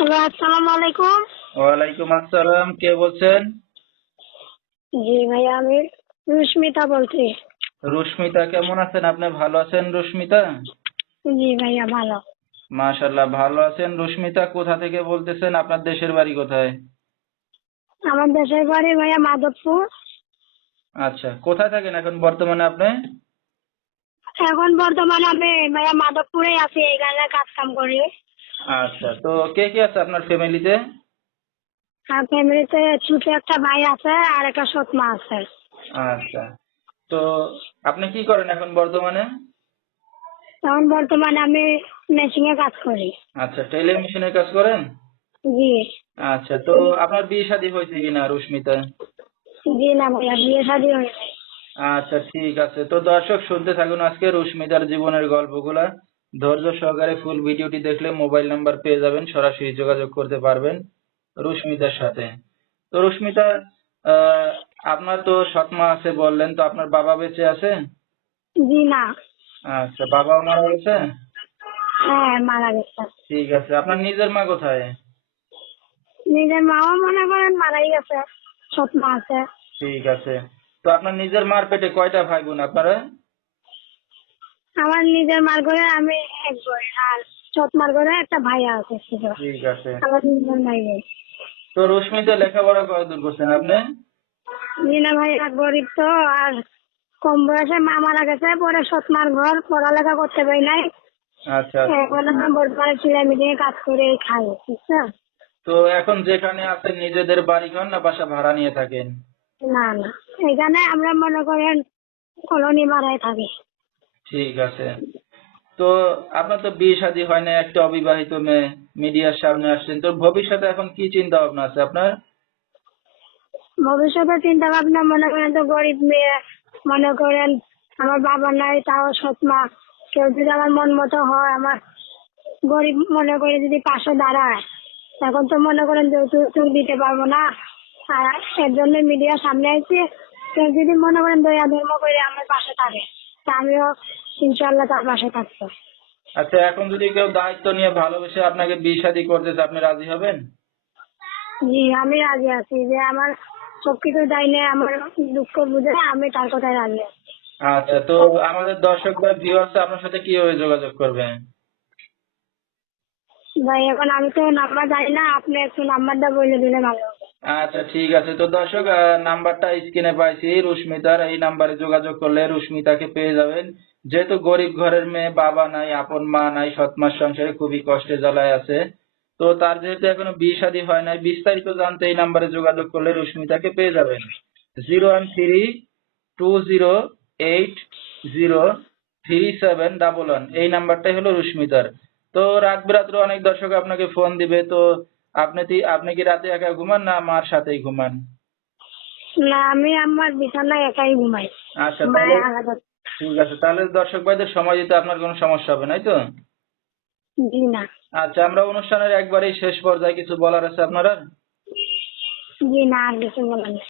Hello আসসালামু আলাইকুম। ওয়ালাইকুম আসসালাম কে বলছেন? জি ভাইয়া আমি বলছি। কেমন আছেন? আপনি ভালো আছেন জি ভাইয়া ভালো। মাশাল্লাহ ভালো আছেন কোথা থেকে বলতেছেন? আপনার দেশের বাড়ি কোথায়? আমার দেশের বাড়ি ভাইয়া মাধবপুর। আচ্ছা কোথায় থাকেন এখন বর্তমানে আপনি? এখন বর্তমানে আমি ভাইয়া মাধবপুরে আছি এখানে কাজ কাম করি। আচ্ছা তো কে কে আছে আপনার ফ্যামিলিতে আর ফ্যামিলিতে ছোট একটা ভাই আছে আর একটা সৎ মা আছে। আচ্ছা তো আপনি কি করেন এখন বর্তমানে? এখন বর্তমানে আমি মেশিং এ কাজ করি। আচ্ছা টেইলার মেশিনের কাজ করেন? জি। আচ্ছা তো আপনার বিয়ে শাদী হয়েছে কিনা রুস্মিতা জি না ভাইয়া বিয়ে শাদী হয়েছে আচ্ছা ঠিক আছে তো দর্শক শুনতে থাকুন আজকে রুস্মিতার জীবনের গল্পগুলা। ধৈর্য সহকারে ফুল ভিডিওটি দেখলে মোবাইল নাম্বার পেয়ে যাবেন সরাসরি যোগাযোগ করতে পারবেন রুস্মিতার সাথে। তো রুস্মিতা আহ, আপনার তো সৎমা আছে বললেন তো আপনার বাবা বেঁচে আছে? জি না। আচ্ছা বাবাও মারা গেছে? হ্যাঁ মারা গেছে। ঠিক আছে আপনার নিজের মা কোথায়? নিজের মাও মনে করেন মারাই গেছে সৎ মা আছে। ঠিক আছে। তো আপনার নিজের মার পেটে কয়টা ভাই বোন আপনারা? আমার নিজের মার ঘরে আমি এক বোন আর সৎ মার ঘরে একটা ভাই আছে ছিল ঠিক আছে। আমার নিজের ভাই নেই তো রুস্মিতা লেখাপড়া কতদূর করছেন আপনি? নীলা ভাই গরিব তো আর কম বয়সে মা মারা গেছে পরে সৎ মার ঘর পড়ালেখা করতে পারি নাই। আচ্ছা এখন বর্তমানে কাজ করে খাই বুঝছ তো এখন যেখানে আছেন নিজেদের বাড়ি ঘর না বাসা ভাড়া নিয়ে থাকেন? না না। এখানে আমরা মনে করেন কলোনি ভাড়ায় থাকি। ঠিক আছে। তো আপনার তো বিয়ে শাদী হয় না একটা অবিবাহিত মেয়ে, মিডিয়ার সামনে আসছেন। তো ভবিষ্যতে এখন কি চিন্তা ভাবনা আছে আপনার? ভবিষ্যতে চিন্তা ভাবনা মনে করেন তো গরিব মেয়ে, মনে করেন আমার বাবা নাই, তাও সৎ মা। কেউ যদি আমার মন মতো হয়, আমার গরিব মনে করে যদি পাশে দাঁড়ায়, এখন তো মনে করেন যৌতুক দিতে পারব না। আর এর জন্য মিডিয়ার সামনে আইছি, কেউ যদি মনে করেন দয়া ধর্ম করে আমার পাশে থাকে, তা আমিও ইনশাল্লাহ তার পাশে থাকব। আচ্ছা এখন যদি কেউ দায়িত্ব নিয়ে ভালোবেসে আপনাকে বিয়ে শাদী করতেছে আপনি রাজি হবেন? জি আমি রাজি আছি যে আমার সবকিছু দায় নেই আমার দুঃখ বুঝে আমি তার কথায় রাজি আছি। আচ্ছা তো আমাদের দর্শক বা ভিউয়ার্স আপনার সাথে কীভাবে যোগাযোগ করবে ভাই এখন আমি তো নাম্বার জানি না আপনি একটু নাম্বারটা বলে দিলে ভালো আচ্ছা ঠিক আছে। তো দর্শক নাম্বারটা স্ক্রিনে পাইছি রুস্মিতার এই নাম্বারে যোগাযোগ করলে রুস্মিতাকে পেয়ে যাবেন। যেহেতু গরিব ঘরের মেয়ে বাবা নাই আপন মা নাই সৎ মার সংসারে খুবই কষ্টে জ্বালায় আছে। তো তার যেহেতু এখনও বিয়ে শাদী হয় নাই বিস্তারিত জানতে এই নাম্বারে যোগাযোগ করলে রুস্মিতাকে পেয়ে যাবেন। Zero one three two zero eight zero three seven double one এই নাম্বারটাই হলো রুস্মিতার তো রাত বিরাত্রে অনেক দর্শক আপনাকে ফোন দিবে তো আপনি কি আপনি কি রাতে একা ঘুমান না মার সাথেই ঘুমান? না আমি আমার বিছানায় একাই ঘুমাই। আচ্ছা ঠিক আছে। তাহলে দর্শক ভাইদের সময় দিতে আপনার কোনো সমস্যা হবে নাই তো? জি না। আচ্ছা আমরা অনুষ্ঠানের একবারেই শেষ পর্যায়ে কিছু বলার আছে আপনার? আর? জি না আর কিছু বলার নেই।